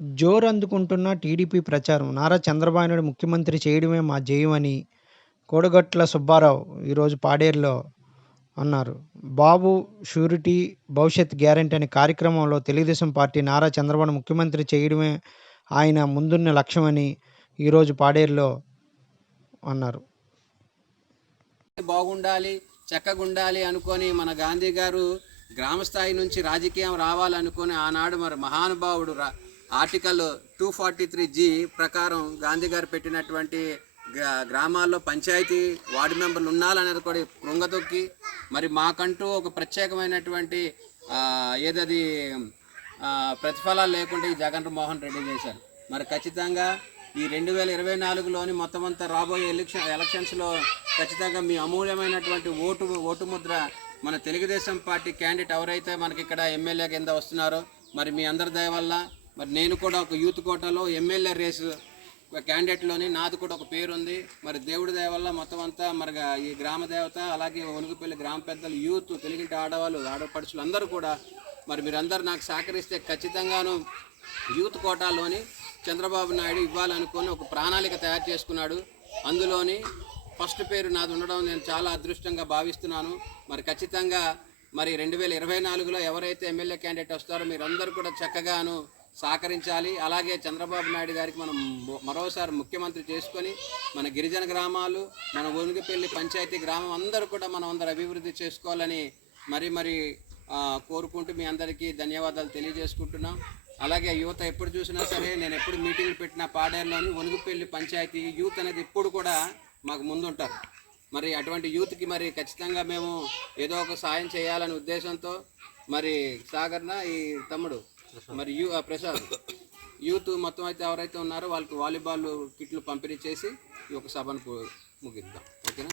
జోరందుకుంటున్న TDP ప్రచారం. నారా చంద్రబాబు నాయుడు ముఖ్యమంత్రి చేయడమే మా జయమని కోడగట్ల సుబ్బారావు ఈరోజు పాడేరులో అన్నారు. బాబు షూరిటీ భవిష్యత్ గ్యారంటీ అనే కార్యక్రమంలో తెలుగుదేశం పార్టీ నారా చంద్రబాబు ముఖ్యమంత్రి చేయడమే ఆయన ముందున్న లక్ష్యమని ఈరోజు పాడేరులో అన్నారు. బాగుండాలి చక్కగుండాలి అనుకొని మన గాంధీ గారు గ్రామ స్థాయి నుంచి రాజకీయం రావాలనుకొని ఆనాడు మరి మహానుభావుడు రా article two forty three G ప్రకారం గాంధీ గారు పెట్టినటువంటి గ్రామాల్లో పంచాయతీ వార్డు మెంబర్లు ఉండాలనేది కూడా కృంగతొక్కి. మరి మాకంటూ ఒక ప్రత్యేకమైనటువంటి ఏదది ప్రతిఫలాలు లేకుండా ఈ జగన్ మోహన్ రెడ్డి చేశారు. మరి ఖచ్చితంగా ఈ రెండు వేల ఇరవై నాలుగులోని మొత్తం అంతా రాబోయే ఎలక్షన్ ఎలక్షన్స్లో ఖచ్చితంగా మీ అమూల్యమైనటువంటి ఓటు ఓటు ముద్ర మన తెలుగుదేశం పార్టీ క్యాండిడేట్ ఎవరైతే మనకి ఇక్కడ ఎమ్మెల్యే కింద వస్తున్నారో మరి మీ అందరి దయ వల్ల మరి నేను కూడా ఒక యూత్ కోటాలో ఎమ్మెల్యే రేసు ఒక క్యాండిడేట్లోని నాది కూడా ఒక పేరు ఉంది మరి దేవుడి దయ వల్ల మొత్తం అంతా మరి ఈ గ్రామ దేవత అలాగే వణుకుపల్లి గ్రామ పెద్దలు యూత్ తెలుగింటి ఆడవాళ్ళు ఆడపడుచులు అందరూ కూడా మరి మీరందరూ నాకు సహకరిస్తే ఖచ్చితంగాను యూత్ కోటాలోని చంద్రబాబు నాయుడు ఇవ్వాలనుకొని ఒక ప్రణాళిక తయారు చేసుకున్నాడు. అందులోని ఫస్ట్ పేరు నాది ఉండడం నేను చాలా అదృష్టంగా భావిస్తున్నాను. మరి ఖచ్చితంగా మరి రెండు వేల ఇరవై నాలుగులో ఎవరైతే ఎమ్మెల్యే క్యాండిడేట్ వస్తారో మీరందరూ కూడా చక్కగాను సహకరించాలి. అలాగే చంద్రబాబు నాయుడు గారికి మనం మరోసారి ముఖ్యమంత్రి చేసుకొని మన గిరిజన గ్రామాలు మన ఒనుగుపల్లి పంచాయతీ గ్రామం అందరూ కూడా మనం అందరూ అభివృద్ధి చేసుకోవాలని మరి మరి కోరుకుంటూ మీ అందరికీ ధన్యవాదాలు తెలియజేసుకుంటున్నాం. అలాగే యువత ఎప్పుడు చూసినా సరే నేను ఎప్పుడు మీటింగ్లు పెట్టిన పాడేరులోని ఒనుగుపల్లి పంచాయతీ యూత్ అనేది ఎప్పుడు కూడా మాకు ముందుంటారు. మరి అటువంటి యూత్కి మరి ఖచ్చితంగా మేము ఏదో ఒక సాయం చేయాలనే ఉద్దేశంతో మరి సాగర్న ఈ తమ్ముడు మరి యూ ఆ ప్రసాద్ యూత్ మొత్తం అయితే ఎవరైతే ఉన్నారో వాళ్ళకి వాలీబాల్ కిట్లు పంపిణీ చేసి ఈ యొక్క సభను ముగిద్దాం. ఓకేనా?